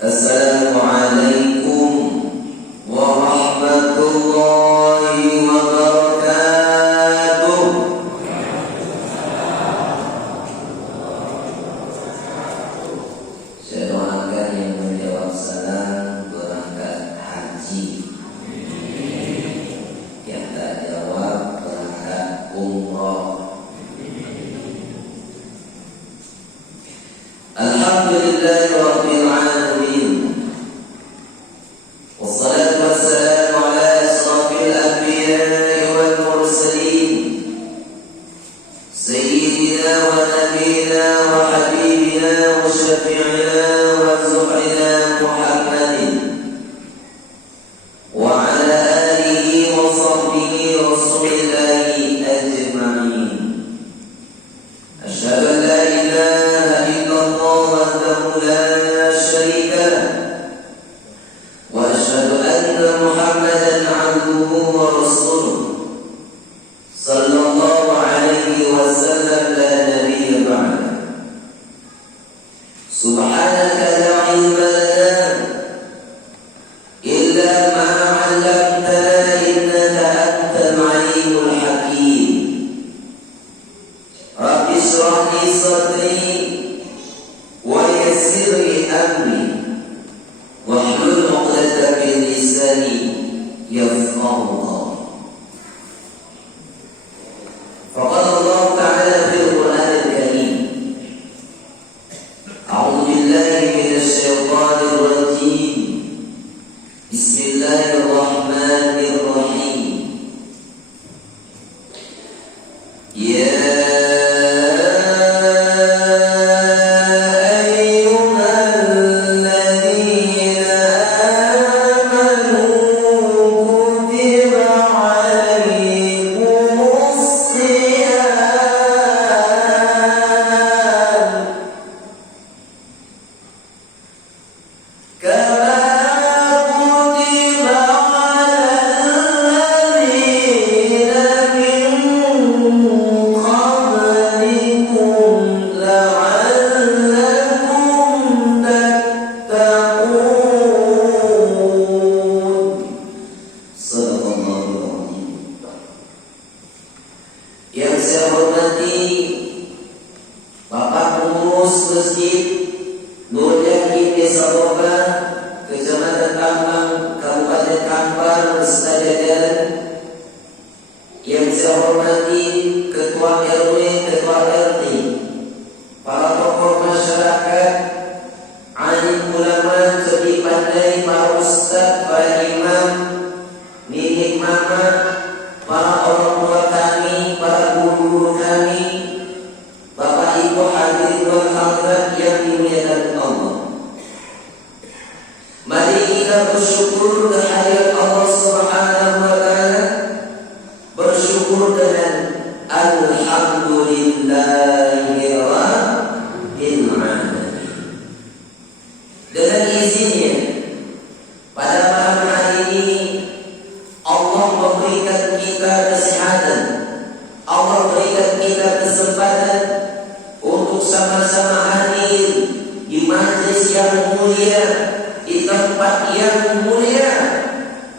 Assalamualaikum warahmatullahi wabarakatuh. Saya doakan yang menjawab salam berangkat haji, yang tak jawab berangkat umrah. Alhamdulillahirabbil alamin. Wassalatu wassalamu ala asrafil anbiya'i wal mursalin, sayyidina wa nabiyina wa habibina wa syafi'ina wa zuhrina Muhammadin wa ala alihi wa sahbihi rasulillahi ajma'in. Asyhadu an la ilaha illallah wahdahu la syarika lah, wa asyhadu anna Muhammadan abduhu wa rasuluh, sallallahu alaihi wasallam, la nabiyya ba'dah. Subhanaka la ilma lana illa ma 'allamtana innaka antal alimul hakim. Rabbi shrah li sadri wa yassir li amri wahlul 'uqdatam min lisani yafqahu qawli. Faqala Allah ta'ala fil Qur'anil Karim, a'udzu billahi minasy syaithanir rajim. Bismillahirrahmanirrahim. Ya yang saya hormati Bapak Pengurus Masjid Nur Yakin Desa Boga, Kecamatan Tambang, Kabupaten Kampar beserta jajaran. Yang saya hormati Ketua RW, Ketua RT, para tokoh masyarakat, alim ulama, cerdik pandai, para ustaz, para imam, nenek mama, para orang tua kami, para guru-guru kami, Bapak Ibu hadirin wal hadirat yang dimuliakan Allah. Mari kita bersyukur kehadirat Allah Subhanahu wa taala. Bersyukur dengan alhamdulillahi rabbil alamin. Dengan izinnya pada malam hari ini Allah memberikan kita kesehatan, Allah berikan kita kesempatan untuk sama-sama hadir di majlis yang mulia, di tempat yang mulia.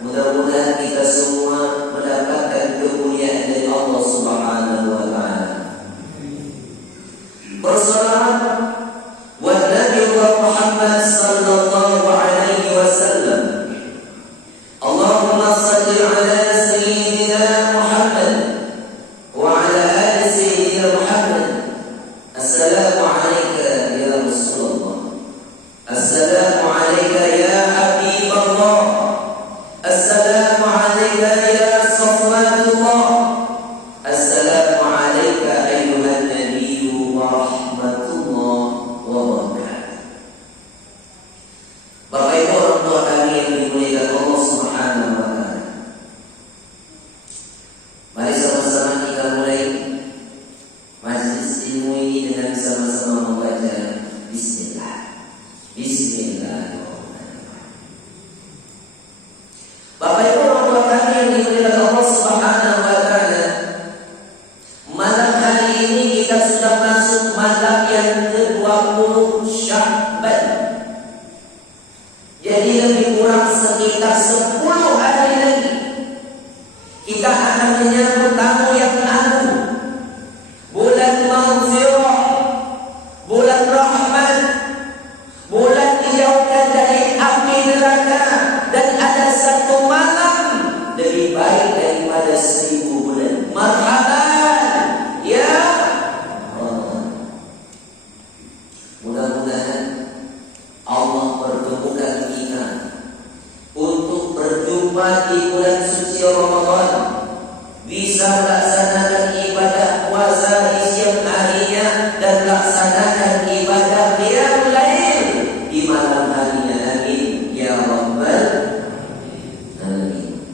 Mudah-mudahan kita semua mendapatkan kemuliaan dari Allah Subhanahu wa taala. Bersalawat wa Nabi Muhammad sallallahu alaihi wasallam. Allahumma salli ala sayyidina Muhammad wa ala ali sayyidina Muhammad. Assalamu alayka ya Rasulullah. Assalamu alayka ya Habiballah. Assalamu alayka ya Safwatullah. Assalamu alayka ayyuhan nabiyyu wa rahmatullah wa barakatuh. Bapak Ibu orang tua kami yang dimuliakan Allah Subhanahu wa taala. Mari sama-sama kita mulai majlis ilmu ini dengan sama-sama membaca bismillah. Bismillahirrahmanirrahim. Bapak Ibu orang tua kami yang dimuliakan Allah Subhanahu wa taala, malam hari ini kita sudah masuk malam yang ke-20 Sya'ban. Jadi lebih kurang sekitar 10 hari lagi kita akan menyambut tamu yang agung, bulan maghfirah, bulan rahmat, bulan dijauhkan dari api neraka, dan ada satu malam lebih baik daripada 1000 bulan. Marhaban ya Allah. Mudah-mudahan Allah pertemukan kita untuk berjumpa di bulan suci Ramadan, bisa melaksanakan ibadah puasa di siang harinya dan melaksanakan ibadah qiyamul lail di malam harinya. Amin ya rabbal alamin.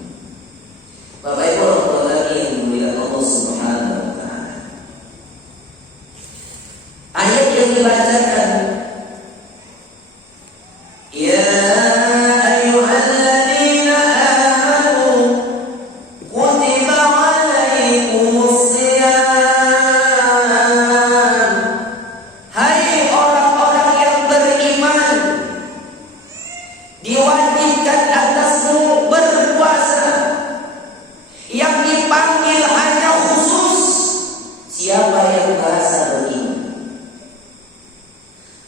Bapak Ibu orang yang dimuliakan Allah Subhanahu wa taala, ayat yang dibacakan, ya diwajibkan atasmu berpuasa. Yang dipanggil hanya khusus siapa yang merasa beriman,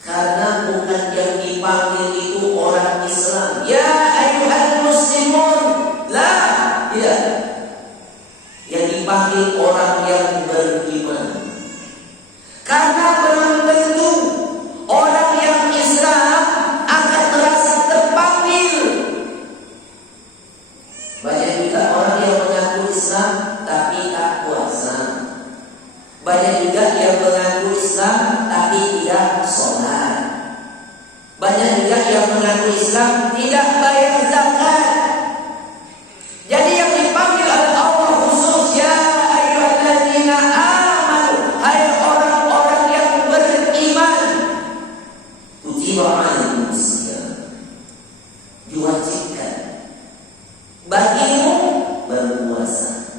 karena bukan yang dipanggil itu orang Islam. Ya ayyuhal muslimun, lah, tidak. Yang dipanggil orang yang beriman, karena belum tentu orang yang Islam akan merasa terpanggil. Banyak juga orang yang mengaku Islam tapi tak puasa. Banyak juga yang mengaku Islam tapi tidak sholat. Banyak juga yang mengaku Islam tidak bayar zakat. Jadi yang dipanggil oleh Allah khusus, ya ayyuhalladzina amanu, hai orang-orang yang beriman, kutiba alaikumus syiyam, diwajibkan bagimu berpuasa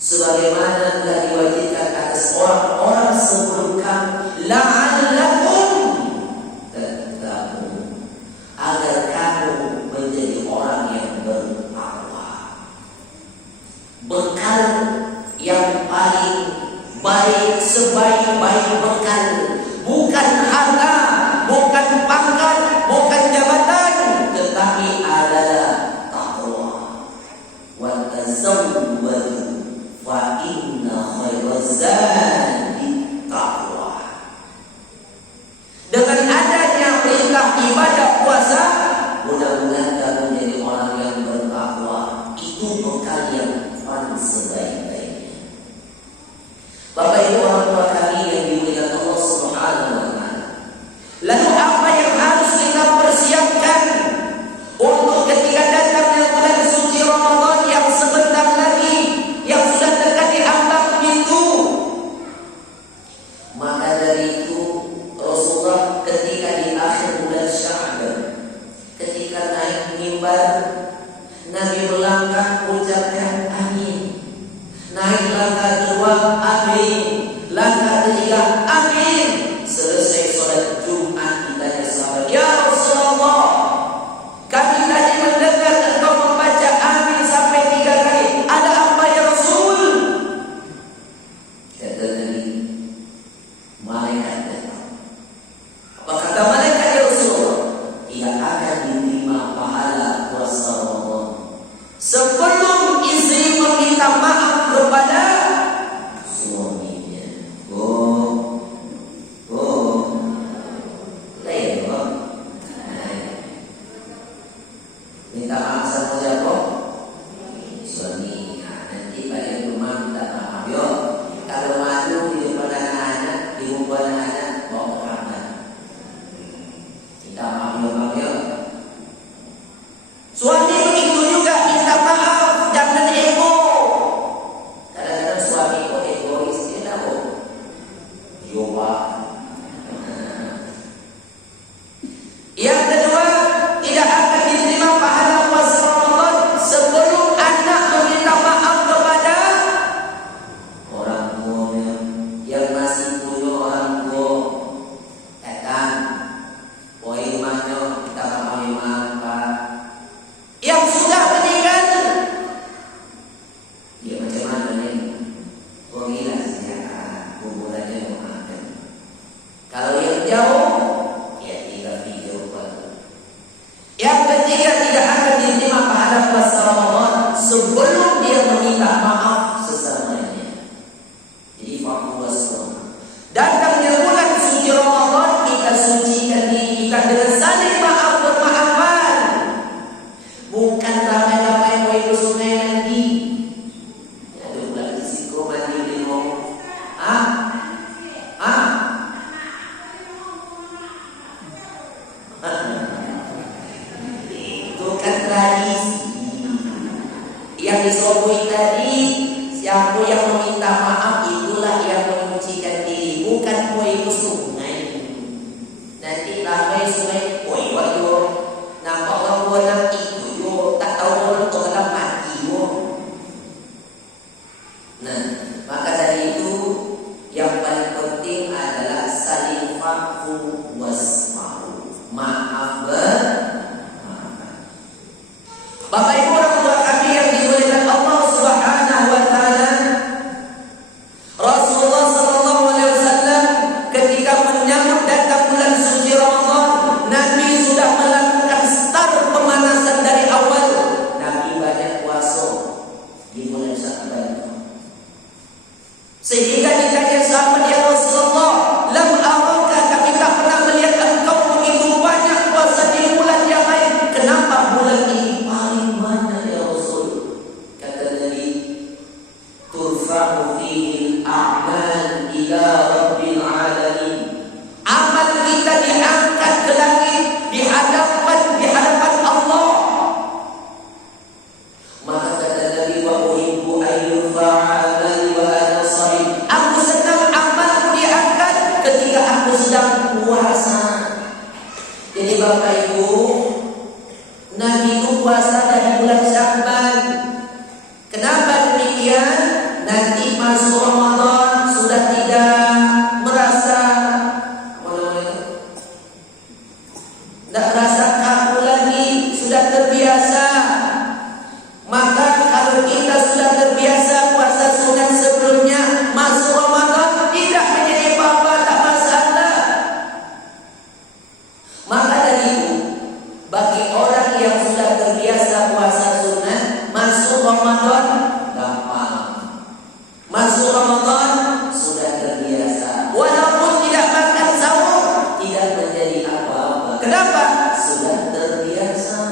sebagaimana telah diwajibkan atas orang-orang sebelum kamu, la'allakum tattaqun, agar kamu menjadi orang yang bertakwa. Bekal yang paling baik, sebaik-baik bekal, bukan harta, bukan pangkat, bukan jabatan, tetapi adalah takwa. Wa tazawwadu fa inna khairaz zadi taqwa. Dengan adanya perintah ibadah puasa, mudah-mudahan kamu menjadi orang yang bertakwa. Itu bekal yang paling sebaik-baiknya. Bapak Ibu orang tua kami yang dimuliakan Allah Subhanahu wa taala, lalu apa yang harus kita persiapkan untuk ketika datangnya bulan suci Ramadan yang sebentar lagi, yang sudah dekat di ambang pintu? Maka dari itu Rasulullah ketika di akhir bulan Sya'ban, ketika naik mimbar, Nabi melangkah ucapkan amin. Naik langkah kedua, amin. Langkah ketiga, amin. Selesai sholat Jumat, ditanya sahabat, ya Rasulullah, kami tadi mendengar engkau membaca amin sampai 3 kali. Ada apa ya Rasul? Kata Nabi, malaikat datang. Apa kata malaikat ya Rasulullah? Tidak akan diterima pahala puasa Ramadan sebelum istri meminta maaf kepada suaminya. Minta maaf sama siapa? Suami. Nanti pada rumah minta maaf. Yo, kalau malu di depan anak-anak, di rumah anak-anak, bawa ke kamar. Minta maaf yo, Bang yo. Suami begitu juga minta maaf, jangan ego. Kadang-kadang suami kok egois, dia tahu. Yo, Pak. Yang kedua, tidak akan diterima pahala puasa Ramadan sebelum anak meminta maaf kepada orang tuanya. Yang masih punya orang tua, datang, poin mahnya kita maaf, dari sobui tadi, siapa yang meminta maaf itulah yang menyucikan diri, bukan koi itu sungai. Nanti ramai sungai koi wayo, nampak orang orang itu yo, tak tahu orang tu dalam mati yo. Nah, maka dari itu yang paling penting adalah saling maafkan wasma'u, maaf Bapak Ibu orang tua kami yang dimuliakan Allah Subhanahu wa taala, Rasulullah sallallahu alaihi wasallam ketika menyambut datang bulan suci Ramadan, Nabi sudah melakukan start pemanasan dari awal. Nabi banyak puasa di bulan Sya'ban. Sehingga ditanya sahabat, ya Rasulullah, lam araka, kami tak pernah melihat engkau begitu banyak puasa di bulan yang lain. Kenapa bulan ini paling banyak ya Rasul? Kata Nabi, turfa'u fihi al-a'mal ila rabbil alamin. Amal kita diangkat ke langit di hadapan Allah. Maka kata Nabi, wa uhibbu an yurfa'a amali wa ana shaim. Aku senang amalku diangkat ketika aku sedang puasa. Jadi Bapak Ibu, Nabi itu puasa dari bulan Sya'ban. Kenapa demikian? Nanti masuk Ramadan sudah tidak merasa tidak merasa kaku lagi, sudah terbiasa. Maka kalau kita sudah terbiasa puasa sunat sebelumnya, masuk Ramadan tidak menjadi apa-apa, tak masalah. Maka dari itu, bagi orang yang sudah terbiasa puasa sunat, masuk Ramadan gampang. Masuk Ramadan sudah terbiasa. Walaupun tidak makan sahur, tidak menjadi apa-apa. Kenapa? Sudah terbiasa.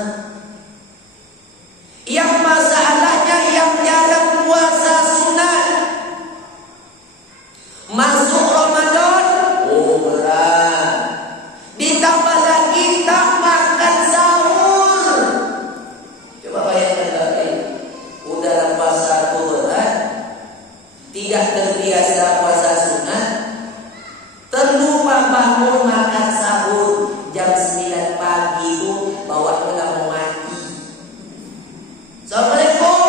Yang masalahnya yang jarang puasa sunat, masuk Ramadan, oh berat. Ditambah lagi tak makan sahur. Coba bayangkan lagi, udah puasa itu berat, tidak terbiasa puasa sunat, terlupa bangun makan sahur jam 9 pagi itu bawa kita mau mati. Assalamualaikum.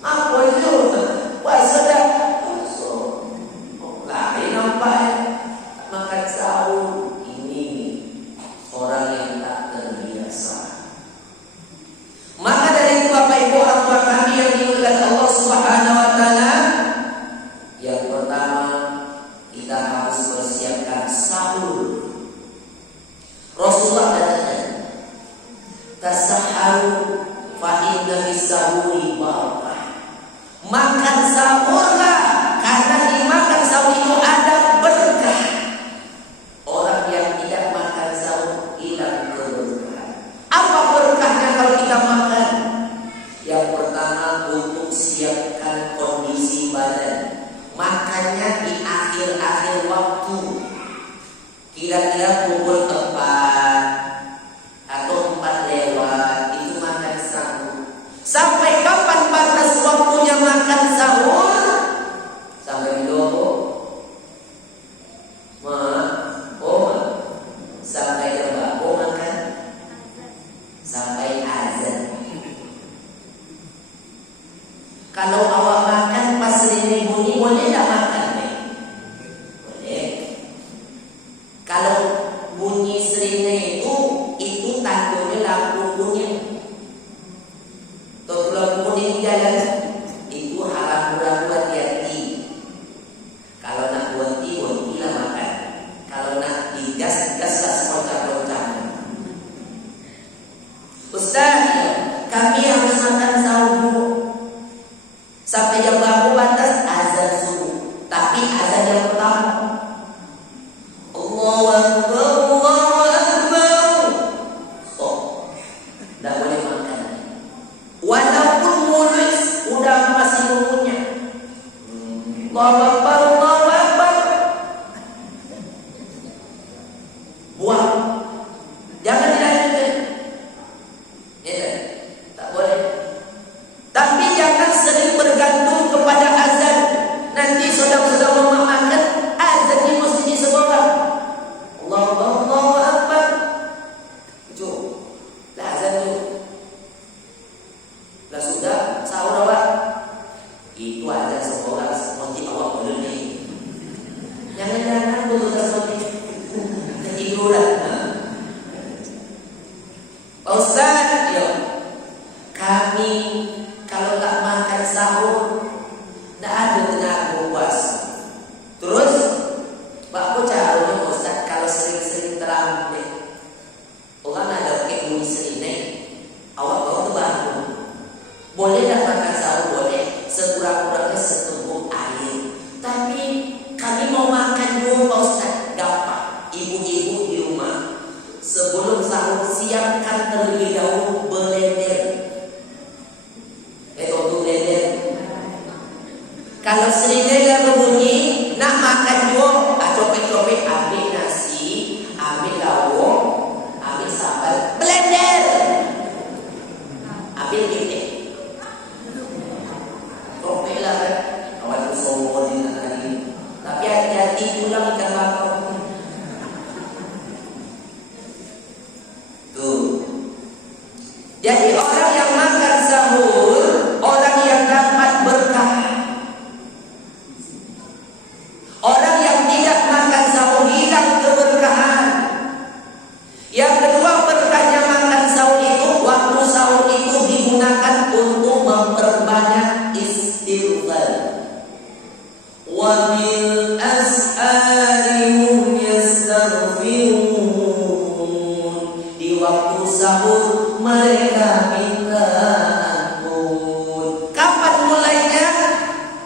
Apa itu? Puasa dah. Lain nampak makan sahur. Ini orang yang tak terbiasa. Maka dari itu Bapak Ibu orang tua kami yang dimuliakan Allah Subhanahu wa taala, yang pertama kita harus persiapkan sahur. Rasulullah katanya, tasahharu fa inna fis sahuri barakah. Makan sahurlah, karena di makan sahur itu ada berkah. Orang yang tidak makan sahur hilang keberkahan. Apa berkahnya kalau kita makan? Yang pertama, untuk siapkan kondisi badan. Makannya di akhir-akhir waktu. Kira-kira pukul 4 atau 4 lewat, itu makan sahur. Sampai kapan batas waktunya makan sahur? Sampai dulu. Sampai jam makan? Sampai azan. Kalau awak makan pas sering bunyi, boleh tak makan? Boleh. Kalau bunyi seringnya itu tandanya lampu kuning. Kalau lampu kuning jalan, itu ragu-ragu, hati-hati. Kalau nak berhenti, berhentilah makan. Kalau nak digas, gaslah semoga-moga. Ustaz, kami harus makan sahur dulu. Sampai jam berapa batas? Azan subuh. Tapi azan yang pertama, Allahu Akbar, Allahu Akbar. Stop. Tak boleh makan. Walaupun mulut udah masih mengunyah. Allahu Akbar, Allahu Akbar. Buang. Jangan dilanjutkan. Ya. ibu-ibu di rumah sebelum sahur siapkan terlebih dahulu blender. Itu blender. Kalau serigala berbunyi nak makan juga, copek-copek, ambil nasi, ambil lauk, ambil sambal, blender, ambil gede. Copek lah kan, awal tu sombong di hari. Tapi hati-hati pulang ikan bakar. Tuh. Jadi orang yang makan sahur, orang yang dapat berkah. Orang yang tidak makan sahur hilang keberkahan. Yang kedua, berkahnya makan sahur itu, waktu sahur itu digunakan untuk memperbanyak istighfar. Wa bil as'arihum yastaghfirun. Di waktu sahur mereka minta ampun. Kapan mulainya?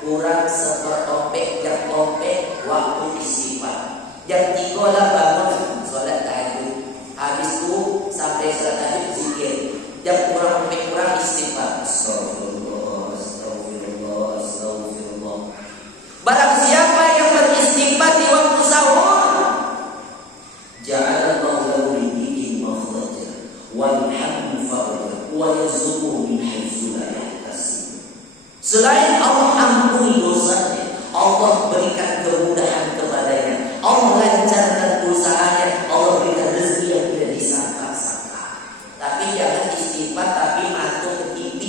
Kurang sepertopek jam topek waktu istighfar. Jam 3 lah bangun solat tahajud. Habis itu sampai solat tahajud zikir. Jam kurang istighfar. Astagfirullah, astagfirullah, astagfirullah. Barang siapa yang beristighfar di waktu sahur, ja'alallahu lahu rizqan makhraja wa yarhamhu faraja wa yarzuquhu min haitsu la yahtasib. Selain Allah ampuni dosanya, Allah berikan kemudahan kepadanya, Allah lancarkan usahanya, Allah berikan rezeki yang tidak disangka-sangka. Tapi jangan istighfar tapi masuk ke TV,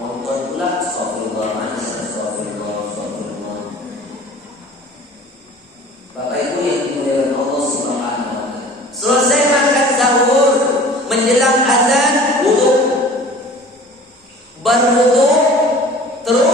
nonton pula astagfirullah, astagfirullah, astagfirullah. Bapak Ibu yang dimuliakan Allah Subhanahu wa taala. Selesai makan sahur, menjelang azan wudu. Berwudu terus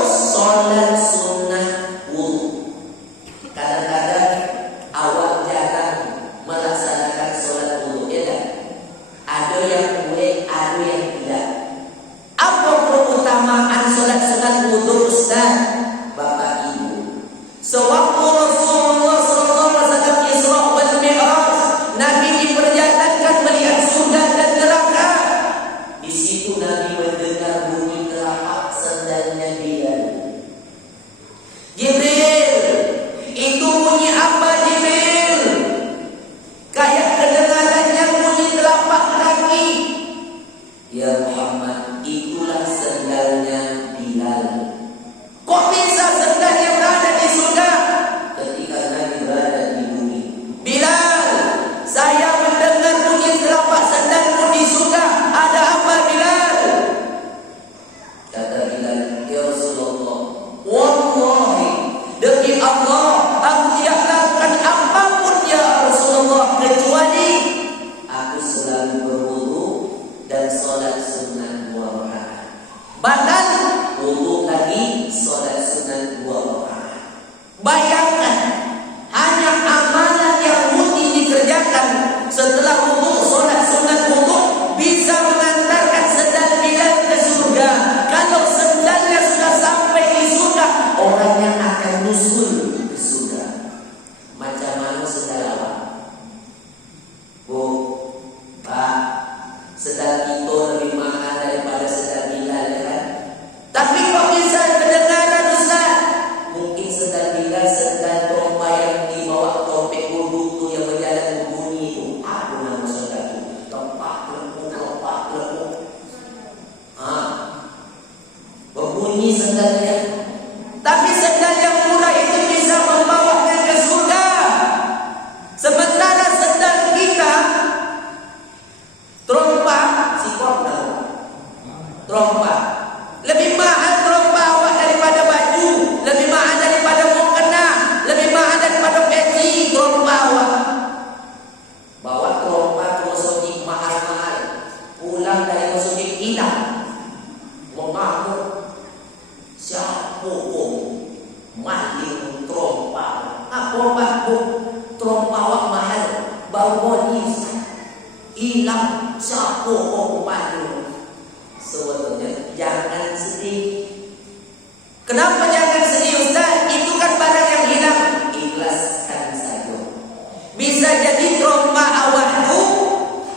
Bisa jadi trompa awakku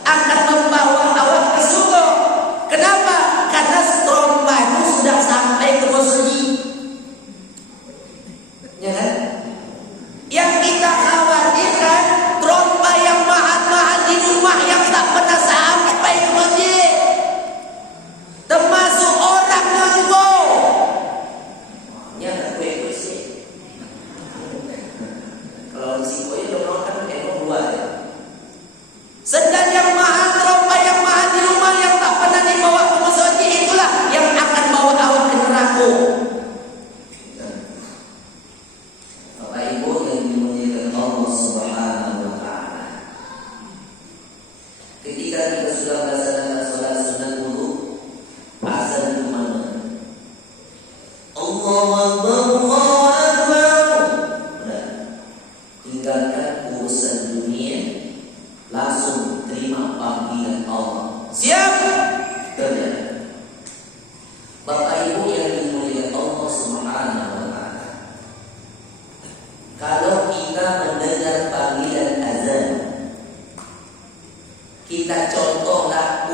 akan membawa awak ke surga. Kenapa? Karena trompa itu sudah sampai ke Bosni. Ya kan? Yang kita khawatirkan trompa yang mahal-mahal di rumah yang tak pernah sampai ke masjid. Termasuk orangnya juga. Ya tak kue sih. Kalau si kue dorong kan emang dua ya. Sedang yang mahal trompa yang mahal di rumah yang tak pernah dibawa ke masjid, itulah yang akan bawa awak ke neraka. Bapak Ibu yang dimuliakan Allah Subhanahu wa taala. Ketika kita sudah melaksanakan salat sunat wudu, azan di mana? Allahu Akbar, Allahu Akbar. Tinggalkan urusan dunia, langsung terima panggilan Allah. Siap? Kerja. Bapak Ibu yang dimuliakan Allah Subhanahu wa taala. Kalau kita mendengar panggilan azan, kita contohlah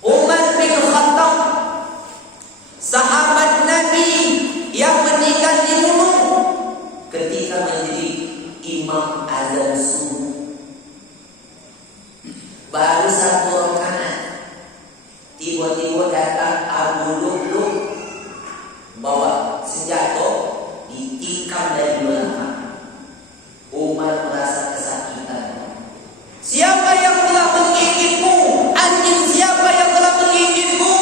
Umar bin Khattab, sahabat Nabi yang meninggal dibunuh ketika menjadi imam azan subuh. Baru satu rakaat, tiba-tiba datang Abu Lu'lu' bawa senjata, ditikam dari belakang. Umar merasa kesakitan. Siapa yang telah menggigitmu? Anjing siapa yang telah menggigitmu?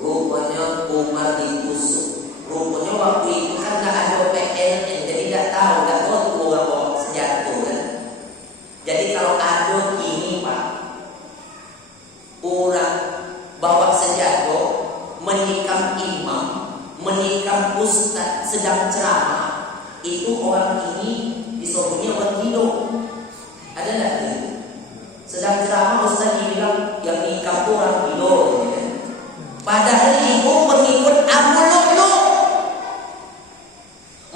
Rupanya Umar ditusuk. Rupanya waktu itu kan gak ada PLN, jadi gak tahu bawa senjata kan. Jadi kalau ada gini Pak, orang bawa senjata menikam imam, menikam ustaz sedang ceramah, itu orang ini disebutnya orang gila. Ada tak itu? Sedang ceramah ustaz dibilang yang nikam orang gila. Padahal itu pengikut Abu Lu'lu'.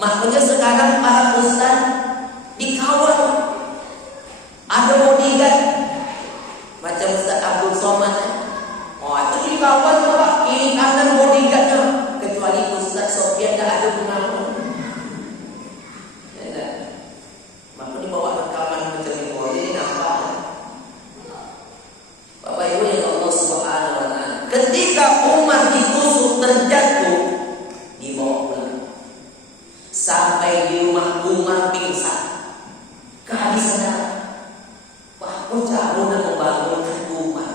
Makanya sekarang para ustaz dikawal. Ada bodyguard macam Ustaz Abdul Somad. Oh, itu dikawal Pak, kiri kanan bodyguardnya. Kecuali Ustaz Sofian dah ada pengaruh. Ya, maka dibawa rekaman macam itu. Ini nampak. Bapak Ibu yang Allah Subhanahu wa taala. Ketika Umar ditusuk terjatuh, dibawa pulang. Sampai di rumah Umar pingsan. Kehabisan darah. Wah, kok jauh nak membangunkan rumah.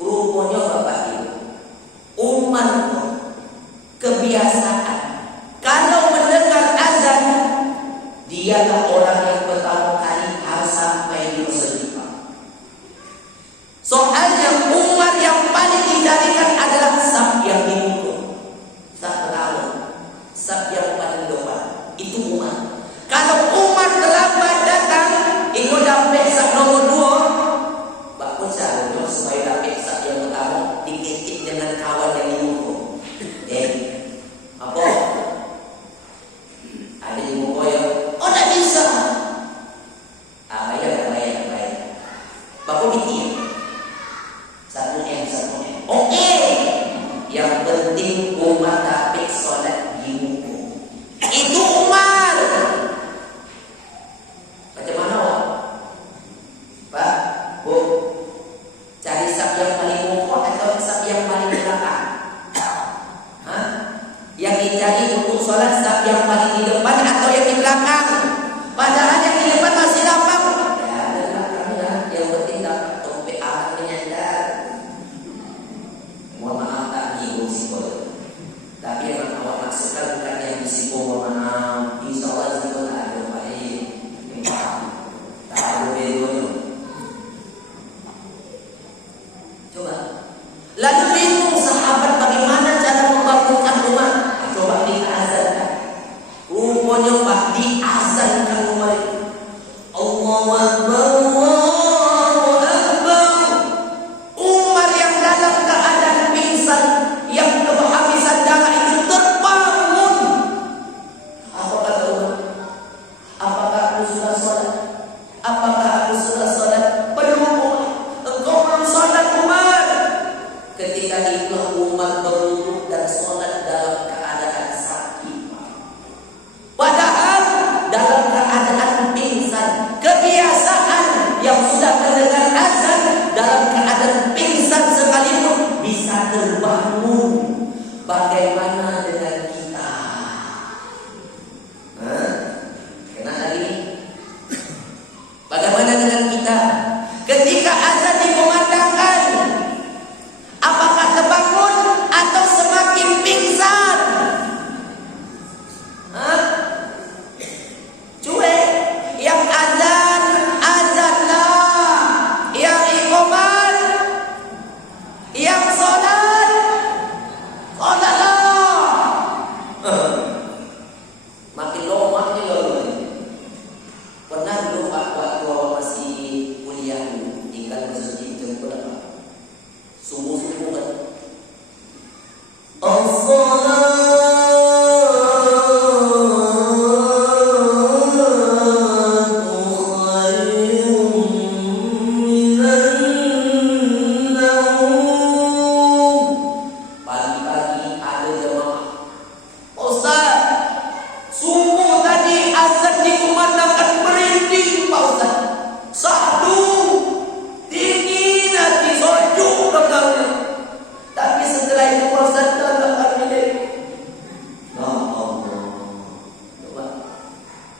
Rupanya Bapak Ibu, Umar kebiasaan kalau mendengar azan, dialah orang yang pertama kali harus sampai di masjid. Soalnya Umar yang paling dicarikan adalah saf yang dimukul, saf pertama, saf yang paling depan. Itu Umar. Kalau Umar terlambat datang, itu dapat saf nomor 2. Bakun caranya supaya dapat saf yang pertama dikecik dengan kawan yang dimukul. Apa? Ada dimukul ya? Oh, tak bisa. Baik. Bakun bikin. Satu M. Oke. Yang penting Umar dapat solat di muka. Itu Umar.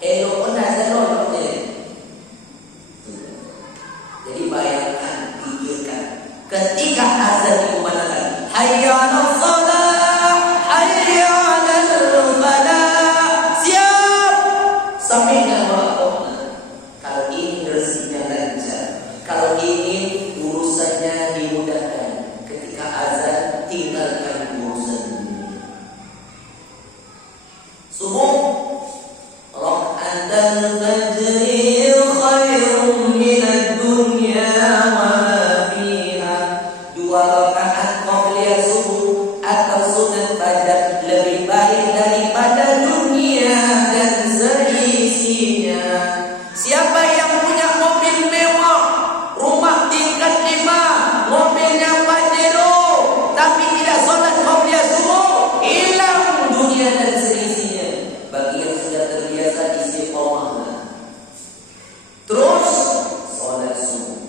Pun azan loloknya. Jadi bayangkan, pikirkan, ketika azan dikumandangkan, hayya 'alas shalah, hayya 'alal falah, siap sampai nama Allah. Kalau ingin rezekinya lancar, kalau ingin urusannya dimudahkan, ketika azan tinggalkan urusan dunia. Subuh, raka'atul fajri khairun minad dunya wa ma fiha. 2 rakaat qabliyah subuh atau sunat fajar lebih baik daripada dunia dan seisinya. Siapa yang punya mobil mewah, rumah tingkat 5, mobilnya Pajero, tapi tidak sholat qabliyah subuh, hilang dunia dan seisinya. Bagi yang sudah terbiasa istiqomah, terus sholat subuh.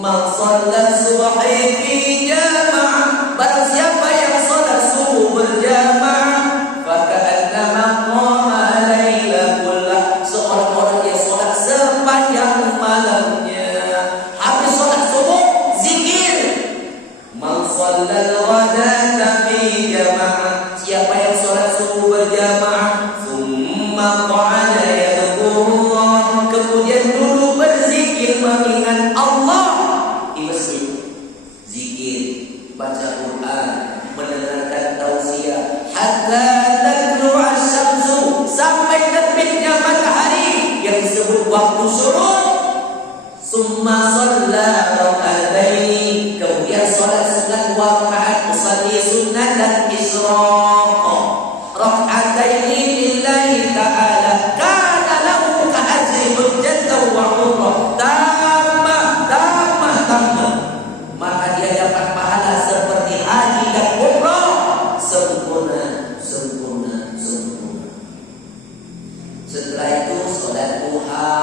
Man sholat subhi fi jamaah, barang siapa yang sholat subuh berjamaah, faka'annama qama laila kullah, seolah-olah dia sholat sepanjang malamnya. Habis sholat subuh, zikir. Man sholat ghadata fi jamaah, siapa yang sholat subuh berjamaah, summa qa'ada yadhkurullah, kemudian dulu berzikir mengingat Allah di masjid. Zikir, baca Quran, mendengarkan tausiah, hatta tatlu'a syamsu, sampai terbitnya matahari yang disebut waktu syuruk. Summa shalla raka'ataini, kemudian salat sunat 2 rakaat, usalli sunnatan isyraq. Raka'ataini lillahi ta'ala, kana lahu ka'ajri hujjatan wa umrah. Tambah, maka dia dapat pahala seperti haji dan umrah, sempurna. Setelah itu sholat duha,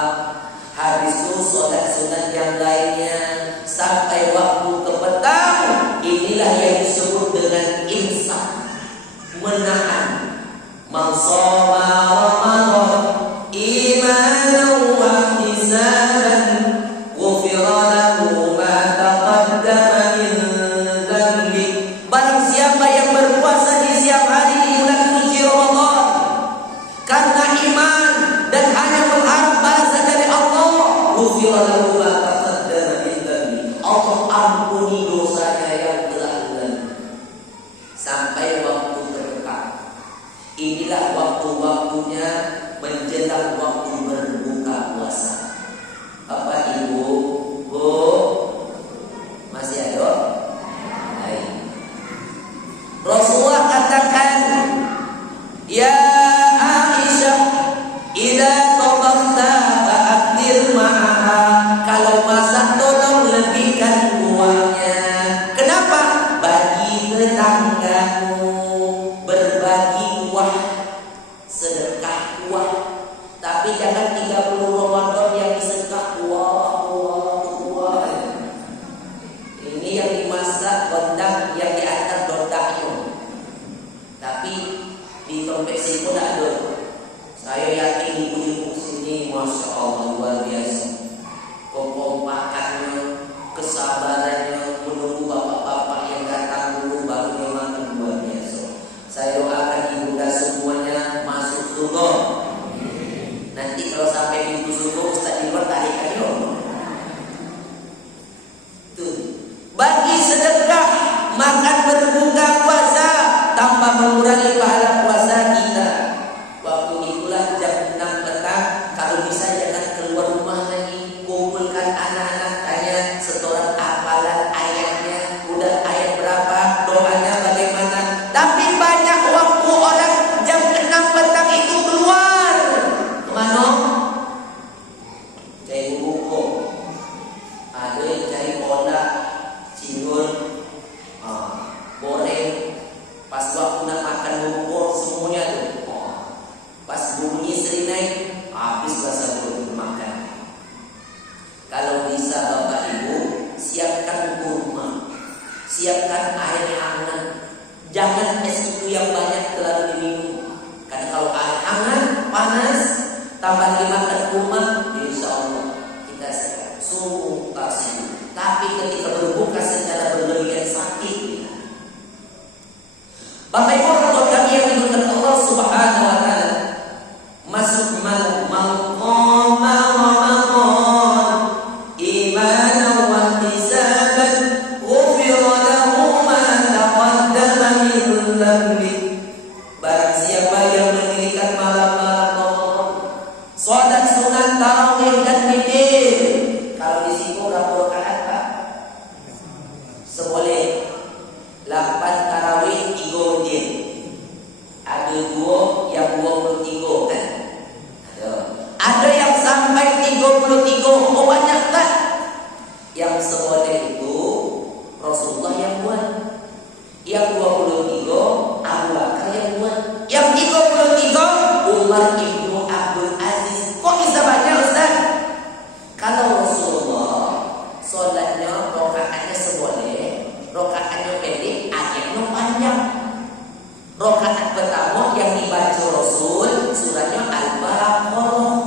habis itu sholat sunat yang lainnya, sampai waktu ke petang. Inilah yang disebut dengan imsak, menahan. Man shoma Ramadan imanan wa ihtisaban, ghufira lahu ma taqaddama min dhanbi. Barang siapa yang berpuasa di siang hari di bulan suci Ramadan karena iman dan hanya mengharap balasan dari Allah, ghufira lahu ma taqaddama min dhanbi, Allah ampuni dosanya yang telah lalu. Sampai waktu terdekat. Inilah waktu-waktunya menjelang waktu berbuka puasa. Bapak Ibu, Bu, masih ada? Baik. Rasulullah katakan, ya Aisyah, idza tabakhta fa'akthir ma'aha, kalau masak tolong lebihkan kuahnya. Kenapa? Bagi tetanggamu, berbagi kuah, sedekah kuah. Tapi jangan 30 Ramadan yang disedekah kuah. Ini yang dimasak gondang, yang diantar dondaknya. Tapi di Tompek Sipun ada. Saya yakin ibu-ibu sini, masya Allah, luar biasa. Kekompakannya, kesabarannya, menunggu bapak-bapak yang datang dulu baru dimakan, luar biasa. Saya doakan ibunda semuanya masuk surga. Nanti kalau sampai pintu surga, Ustaz di luar tarik aja. Tuh. Bagi sedekah, makan berbuka puasa, tanpa mengurangi pahala puasa kita. Waktu itulah jam 6 petang, kalau bisa jangan keluar rumah lagi, kumpulkan anak-anak, tanya setoran hafalan ayatnya, udah ayat berapa, doanya bagaimana. Tapi banyak waktu orang jam 6 petang itu keluar kemana? Cari buku, ada yang cari bola, cingur, goreng. Pas waktu nak makan buku semuanya tuh. Pas bunyi serinai, habis bahasa untuk makan. Kalau bisa Bapak Ibu, siapkan kurma, siapkan air hangat. Jangan es itu yang banyak terlalu diminum. Karena kalau air hangat panas, tambah Bapak Ibu orang kami yang dimuliakan Allah Subhanahu wa taala, masuk maqama Ramadan imanan wa ihtisaban ghufira lahu ma taqaddama min dhanbi. Barang siapa yang mendirikan malam-malam Ramadan, salat sunat tarawih dan witir. Kalau di situ berapa rakaat, Pak? Seboleh 8 tarawih 3 witir. Ada 2 yang 23 kan? Ada yang sampai 33. Oh, banyak kan? Yang seboleh itu Rasulullah yang buat. Yang 23 Abu Bakar yang buat. Yang 33 Umar ibnu Abdul Aziz. Kok bisa banyak, Ustaz? Kalau Rasulullah sholatnya rokaatnya seboleh, rokaatnya pendek, ayatnya panjang. Rokaat pertama yang dibaca Rasul surahnya Al-Baqarah.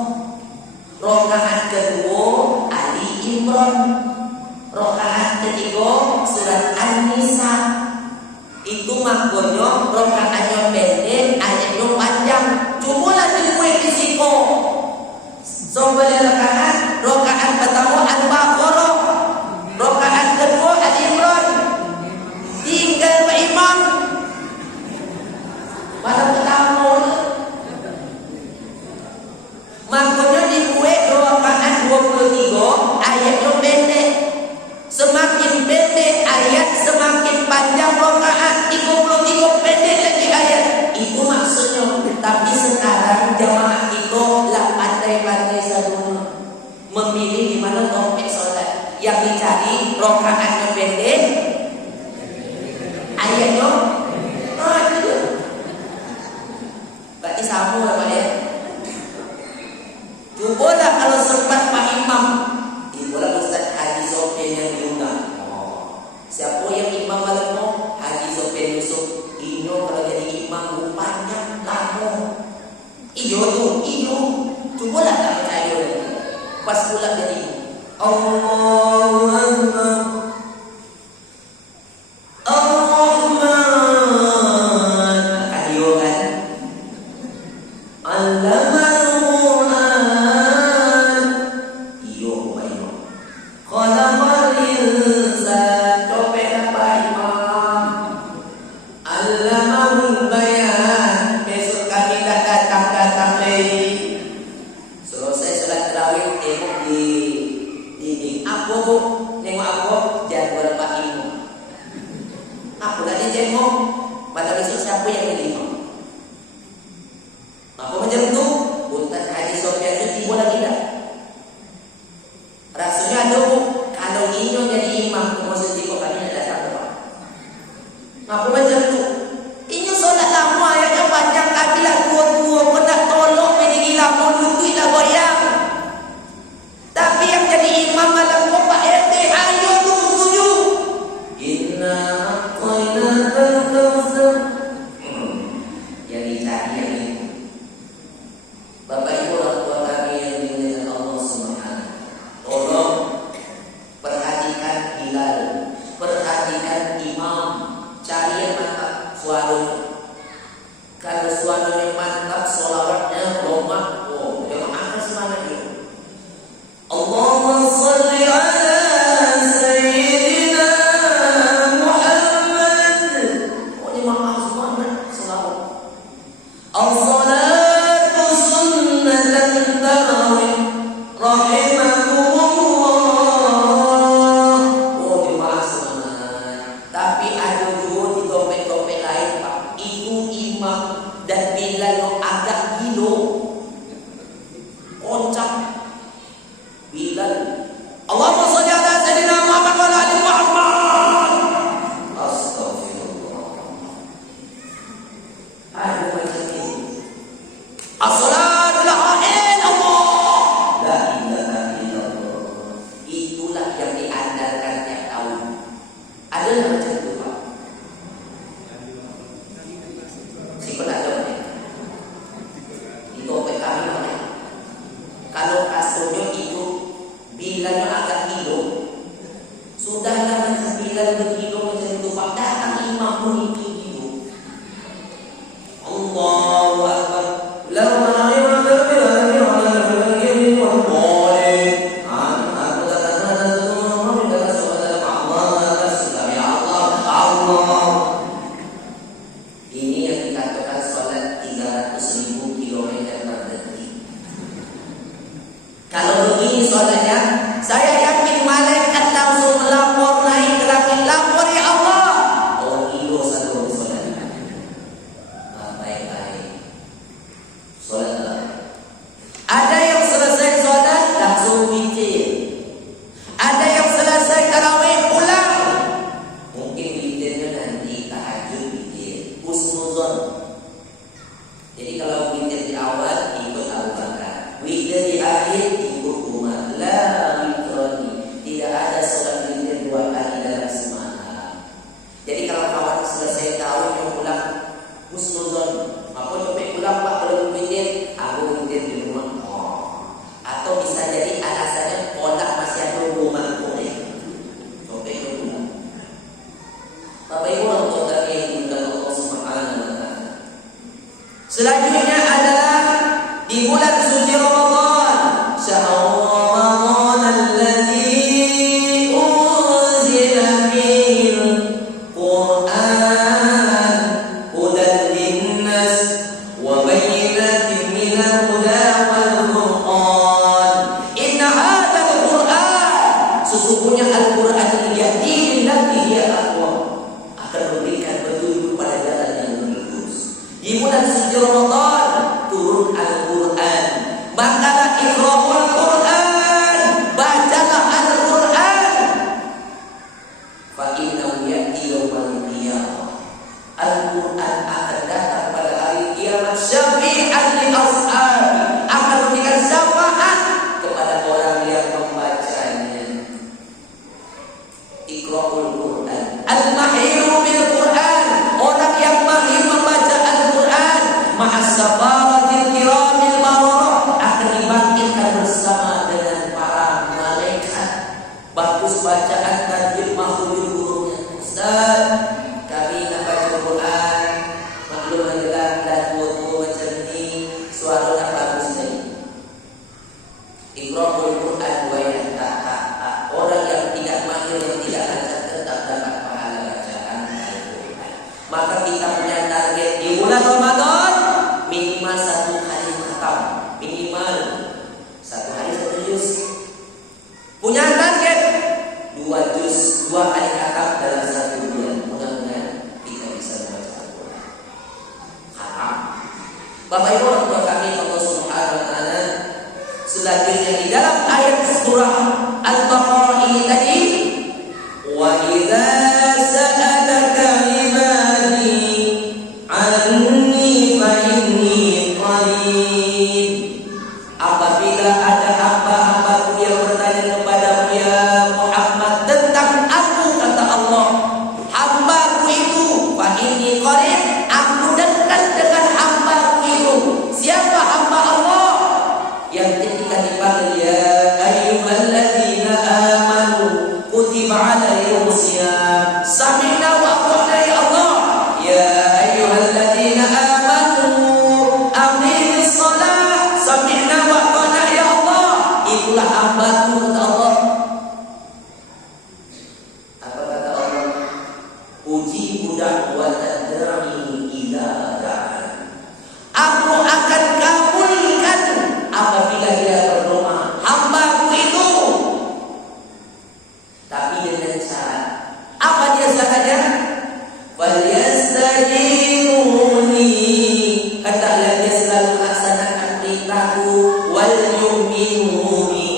Rokaat kedua Ali Imran. Rokaat ketiga surat An-Nisa. Itu makanya rokaatnya pendek, ayatnya panjang. Cumalah dimulai di situ. Seboleh rokaat pertama Al-Baqarah. Rokaat kedua Ali Imran. Tinggal Pak Imam. Pada pertama makanya dibuat rokaat 23 ayatnya pendek. Semakin pendek ayat, semakin panjang rokaat. 33 pendek lagi ayat. Itu maksudnya. Tapi sekarang jamaah itu lah pandai-pandai sadunya memilih di mana topik sholat. Yang dicari rokaatnya pendek, ayatnya itu. Berarti sama lah Pak ya. Cobalah kalau sempat Pak Imam, ibulah Ustaz Haji Sofian yang diundang. Siapa yang imam malam mau? Haji Sofian Yusuf. Iyo kalau jadi imam rupanya lama. Iyo tuh, iyo. Cobalah tak percaya lagi. Pas pula jadi Allahu Akbar. Kalau begini soalnya, saya yakin malaikat langsung melapor naik ke langit, lapor ya Allah. Orang Indo satu soalnya. Baik-baik. Soalnya. Ada yang selesai solat langsung witir. Ada yang selesai tarawih pulang. Mungkin witirnya nanti tahajud witir, husnuzon. Jadi kalau witir di awal ikut Abu Bakar, witir di akhir ikut Umar. La witroni, tidak ada sholat witir 2 kali dalam semalam. Jadi kalau kawan selesai tarawih yang pulang husnuzon, aku sampai pulang Pak belum witir, aku witir di rumah. Atau bisa jadi alasannya kodak masih ada rumah boleh. Sampai pulang. Bapak Ibu orang tua kami yang dimuliakan Allah Subhanahu wa taala. Selanjutnya adalah di bulan suci Ramadan. Syahrul Ramadan alladzi unzila fihil Qur'an hudan linnas wa bayyinatin minal huda wal furqan. Inna hadzal Qur'an, sesungguhnya Al-Qur'an ini yahdi lillati hiya aqwam, akan memberikan petunjuk kepada jalan yang lurus. Di bulan suci Ramadan turun Al-Qur'an. Makalah iqra'ul Qur'an, bacalah Al-Qur'an. Fa innahu ya'ti yaumal qiyamah. Al-Qur'an akan datang pada hari kiamat syafi'an li ashabi, akan memberikan syafaat kepada orang yang membacanya. Iqra'ul Qur'an. Al-mahiru bil Qur'an, orang yang mahir membaca Al-Qur'an, ma'as safaratil kiramil bararah, akan dibangkitkan bersama dengan para malaikat. Bagus bacaan tajwid mahfuz hurufnya. Ustaz, kami nak baca Quran, maklum adalah dan wudu macam ni, suara nak bagus tadi. Iqra'ul Qur'an wa yahtaka. Orang yang tidak mahir, yang tidak lancar tetap dapat pahala bacaan Al-Qur'an. Maka kita punya target di bulan Ramadan minimal 1 kali khatam, minimal 1 hari 1 juz. Punya target 2 juz, 2 kali khatam dalam 1 bulan. Mudah-mudahan kita bisa membaca Al-Qur'an. Khatam. Bapak Ibu orang tua kami Allah Subhanahu wa taala, selanjutnya di dalam ayat surah Al-Baqarah ini tadi, wa idza sa'alaka ibadi anni fa inni qarib. Apabila ada hamba-hambaku yang bertanya kepadamu ya Muhammad tentang aku, kata Allah, hambaku itu fa inni qarib, aku dekat dengan hambaku itu. Siapa hamba Allah? Yang ketika dipanggil ya ayyuhalladzina amanu kutiba alaikumusiyam sami'na wa ata'na ya Allah. Ya ayyuhalladzina amanu aqimis shalah sami'na wa ata'na ya Allah. Itulah hambaku, kata Allah. Apa kata Allah? Ujibu da'watad da'i idza da'an. Aku akan kabulkan apabila dia berdoa, hambaku itu. Tapi dengan syarat. Apa dia syaratnya? Falyastajibuni, hendaklah dia selalu laksanakan perintahku. Wal yu'minuni,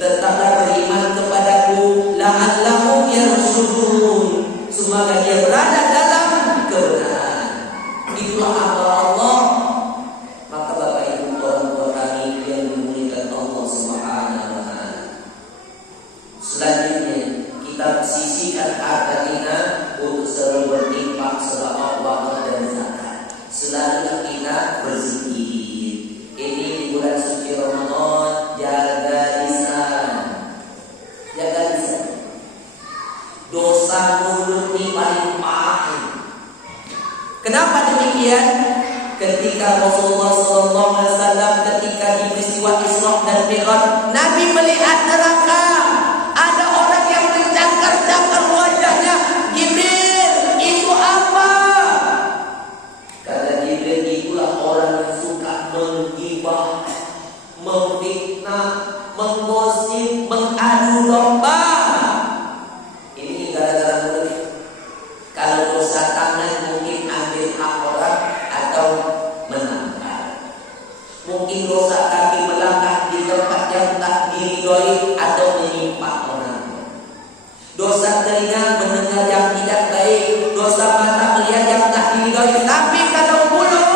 tetaplah beriman kepadaku. La'allahum yarshudun, semoga dia berada dalam kebenaran. Itulah apa Allah. Maka Bapak Ibu orang tua kami yang dimuliakan Allah Subhanahu wa taala, selanjutnya kita sisihkan harta kita untuk selalu berinfak, sedekah, wakaf dan zakat. Selalu kita berzikir. Ini di bulan suci Ramadan, jaga lisan. Jaga lisan. Dosa mulut ini paling parah. Kenapa demikian? Ketika Rasulullah SAW ketika di peristiwa Isra dan Mi'raj, Nabi melihat neraka. Ada orang yang mencakar-cakar wajahnya. Jibril, itu apa? Kata Jibril, itulah orang yang suka menggibah, memfitnah, menggosip, mengadu domba. Ini gara-gara mulut. Kalau dosa tangan mungkin ambil hak orang atau menangkap. Mungkin dosa kaki melangkah di tempat yang tak diridhoi atau menyimpang orang. Dosa telinga mendengar yang tidak baik, dosa mata melihat yang tak diridhoi. Tapi kalau mulut,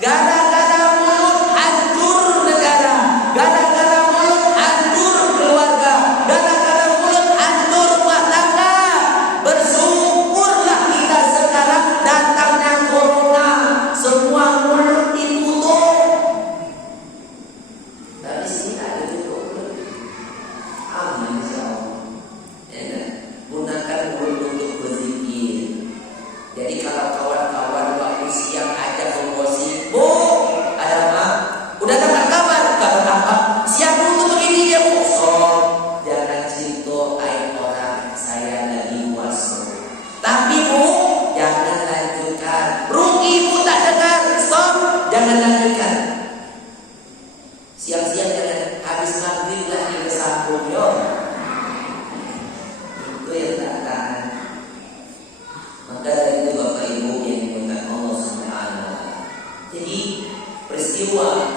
gara-gara mulut hancur negara, gara-gara mulut hancur keluarga, gara-gara mulut hancur rumah tangga. Bersyukurlah kita sekarang datangnya corona, semua mulut ditutup. Tapi sini ada tutup, aman insyaallah. Gunakan mulut untuk berzikir. Jadi kalau kawan-kawan waktu siang ajak menggosip, Bu, ada apa? Udah dapat kabar? Kabar apa? Siap dulu begini ya Bu. So, jangan cerita aib orang, saya lagi puasa. Tapi Bu, jangan lanjutkan. Rugi Bu tak dengar. Stop, jangan lanjutkan. Siang-siang jangan habis maghrib lagi kesambung yo. Itu yang tak tahan. Maka dari itu Bapak Ibu yang dimuliakan Allah Subhanahu wa taala. Jadi peristiwa